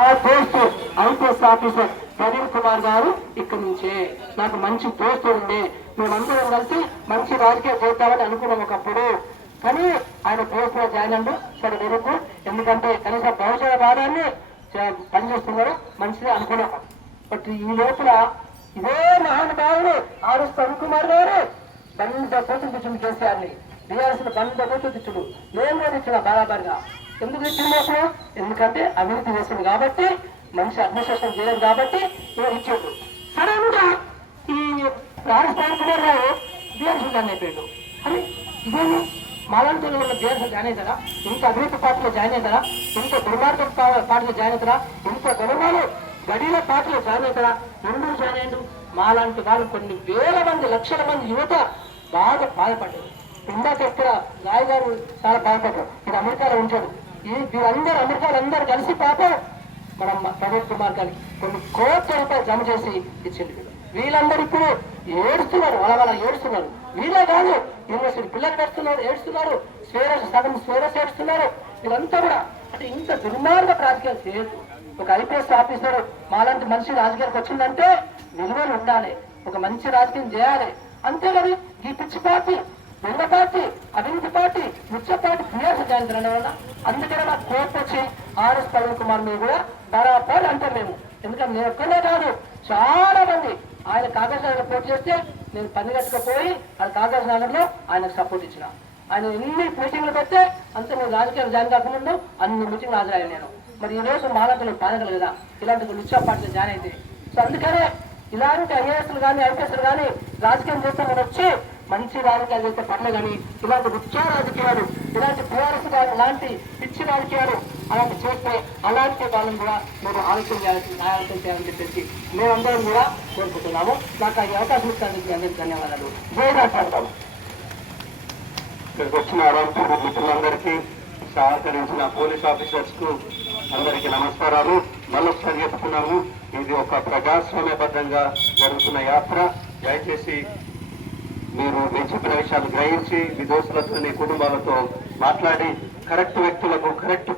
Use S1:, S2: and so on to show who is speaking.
S1: ఆ దోస్తు IPS officer Praveen Kumar గారు ఇక్కడి నుంచే. నాకు మంచి దోస్తు ఉండే. మేమందరం కలిసి మంచి రాజకీయ చేద్దామని అనుకున్నాం ఒకప్పుడు. కానీ ఆయన దోస్తులో జాయిన్ అండు సరే వెరుకు ఎందుకంటే కనీసం భవిష్యత్ వాదాన్ని పనిచేస్తున్నారు. మంచిది అనుకున్నాం. బట్ ఈ లోపల ఇదే మహానుభావుడు ఆర్ఎస్ ప్రవీణ్ కుమార్ గారు బంద కోట్లు తెచ్చుడు కేసీఆర్ని. బీఆర్ఎస్ బంద కోట్లు తెచ్చుడు. నేను కూడా ఇచ్చిన బరాబర్గా ఎందుకు ఇచ్చింది అసలు? ఎందుకంటే అభివృద్ధి చేసింది కాబట్టి మనిషి అడ్మినిస్ట్రేషన్ చేయలేదు కాబట్టి ఇవన్నీ ఇచ్చాడు. సడన్గా ఈ రాజస్థాన్ కుమార్ రావు బీఆర్ఎస్ జాయిన్ అయిపోయాడు. అని ఇదేమి? మాలంతో ఉన్న బీఆర్ఎస్ జాయిన్ అవుతారా? ఇంత అభివృద్ధి పార్టీలో జాయిన్ అవుతారా? ఇంత దుర్మార్గం పార్టీలో జాయిన్ అవుతారా? ఇంత గొడవలు గడిల పార్టీలో జాయిన్ అవుతారా? ఎందుకు జాయిన్ అయ్యాడు మాలాంటి వాళ్ళు కొన్ని వేల మంది లక్షల మంది యువత బాగా బాధపడ్డారు. ఇందాక ఇక్కడ రాయ్ గారు చాలా బాధపడ్డారు. ఇది అమెరికాలో ఉంటాడు వీరందరూ అమెరికాలో అందరూ కలిసి పాపం మన ప్రవీణ్ కుమార్ గారికి కొన్ని కోట్ల రూపాయలు జమ చేసి ఇచ్చింది వీళ్ళందరూ ఇప్పుడు ఏడుస్తున్నారు వాళ్ళ వాళ్ళ ఏడుస్తున్నారు. వీళ్ళే కాదు యూనివర్సిటీ పిల్లలు పెడుతున్నారు ఏడుస్తున్నారు స్వేరస్ సగం స్వేరస్ ఏడుస్తున్నారు. వీళ్ళంతా కూడా అంటే ఇంత దుర్మార్గ రాజకీయాలు చేయొద్దు. ఒక ఐపీఎస్ ఆఫీసర్ మాలాంటి మనిషి రాజకీయాలకు వచ్చిందంటే విలువలు ఉండాలి. ఒక మంచి రాజకీయం చేయాలి. అంతే కదా ఈ పిచ్చి పార్టీ దొంగ పార్టీ అభివృద్ధి పార్టీ ముచ్చ రాజధాని తినడం వల్ల అందుకనే నాకు కోర్టు వచ్చి ఆర్ఎస్ ప్రవీణ్ కుమార్ మీద కూడా బరాబర్ అంటాం మేము. ఎందుకంటే నేను ఒక్కనే కాదు చాలా మంది ఆయన కాంగ్రెస్ నగర్ పోటీ చేస్తే నేను పని కట్టుకపోయి అది కాంగ్రెస్ నగర్లో ఆయనకు సపోర్ట్ ఇచ్చిన. ఆయన ఎన్ని మీటింగ్లు పెడితే అంత నేను రాజకీయాలు జాయిన్ కాకముందు అన్ని మీటింగ్లు హాజరయ్యాను నేను. మరి ఈ రోజు మాలకులు బాధలు కదా ఇలాంటి నిత్య పార్టీలు జాయిన్ అయితే సో అందుకనే ఇలాంటి ఐఏఎస్లు కానీ ఐపీఎస్లు కానీ రాజకీయం చేస్తే మనం వచ్చి మంచి రాజకీయాలు చేస్తే పనులు కానీ ఇలాంటి ముఖ్య రాజకీయాలు ఇలాంటి టీఆర్ఎస్ కానీ ఇలాంటి పిచ్చి రాజకీయాలు అలాంటి చేస్తే అలాంటి వాళ్ళని కూడా మీరు ఆలోచన చేయాల్సి ఆలోచన చేయాలని చెప్పేసి మేమందరం కూడా కోరుకుంటున్నాము. నాకు ఈ అవకాశం ఇచ్చినందుకు అందరికీ ధన్యవాదాలు. జై
S2: ఇక్కడికి వచ్చిన అనంతపురం మిత్రులందరికీ సహకరించిన పోలీస్ ఆఫీసర్స్కు అందరికీ నమస్కారాలు. మళ్ళొకసారి చెప్తున్నాము ఇది ఒక ప్రజాస్వామ్యబద్ధంగా జరుగుతున్న యాత్ర. దయచేసి మీరు నేను చెప్పిన విషయాలు గ్రహించి మీ దోస్తులతో మీ కుటుంబాలతో మాట్లాడి కరెక్ట్ వ్యక్తులకు కరెక్ట్